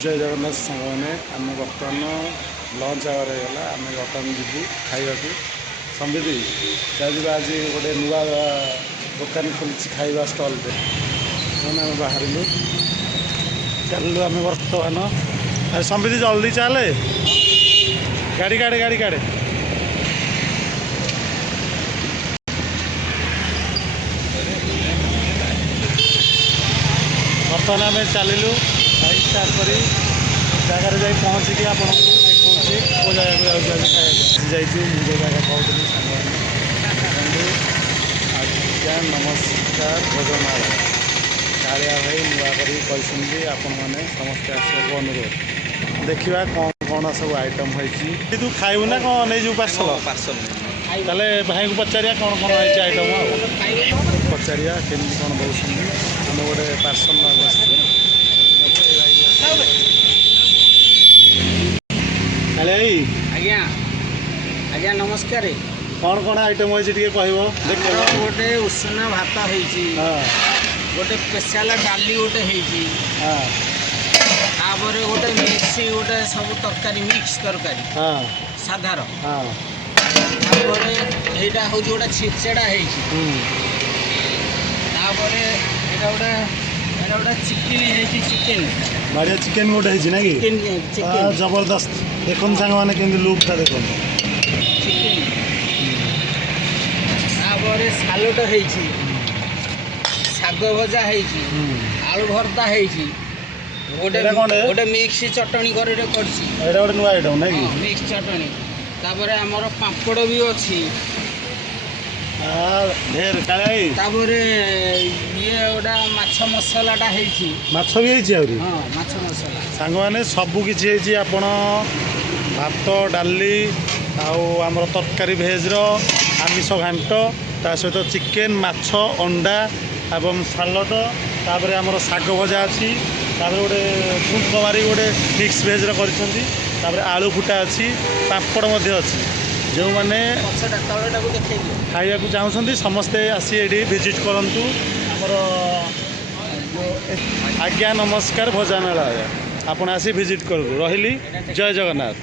जय जगन्नाथ सांग मैंने आम बर्तमान लंच आवर होगा आम बर्तमान जीवु खावा समृद्धि आज गोटे नुआ दुकान खोली खाଇବା स्टल आम बाहर चलू आम बर्तमान समृद्धि जल्दी चले गाड़ी काड़े गाड़ी काड़े बर्तमान आम चलू बाइक स्टार्ट कर जगार जा पहुँचिकी आपको देखा कौ जगह जाइए मुझे जगह कहूँ सामने आज्ञा नमस्कार भोजनालय कालिया भाई नुआ कर आपण मैंने समस्ते आसवाक अनुरोध देखा कौन कौन सब आइटम होती तू खाइबू ना कौन नहीं जो पार्सल ताले भाई को पचारिया कौन कौन होती आइटम पचारिया केमी कौन दौरान आम गोटे पार्सल बस आज्ञा आज्ञा नमस्कार कौन कौन आइटम होती कह गोटे उषुना भात होती गोटे स्पेशल डाली गोटे होती गोटे मिक्स गोटे सब तरकारी मिक्स तरकारी साधार यहाँ हूँ गोटे छिचेड़ा गोटे चिकेन चिकेन बढ़िया चिकेन गोटे है ना कि जबरदस्त देखो सांग मैंने केमती लुकटा देखो चिकेन सालट है शाग भजा है आलू भर्ता है गोटे गोटे मिक्स चटनी कर गोटे नुआ आइटम ना कि मिक्स चटनी तापर आमर पापड़ भी अच्छी ढेर तापर ये गोटा माछ मसलाटा है माछ भी है माछ मसला सांग मैंने सबू किसी आपण भात डाली आमर तरकारी भेज आमिष घांट ता सहित चिकेन माछ अंडा एवं सालड तापर आमर शाग भजा अच्छी गोटे फुंक मारी गोटे मिक्स भेज कर आलू फुटा अच्छी पापड़ अच्छी जो मैंने खाइबा चाहते समस्ते आसी ये विजिट करूँ आमर आज्ञा नमस्कार भोजनालय आपण आसी विजिट करूँ रही जय जगन्नाथ।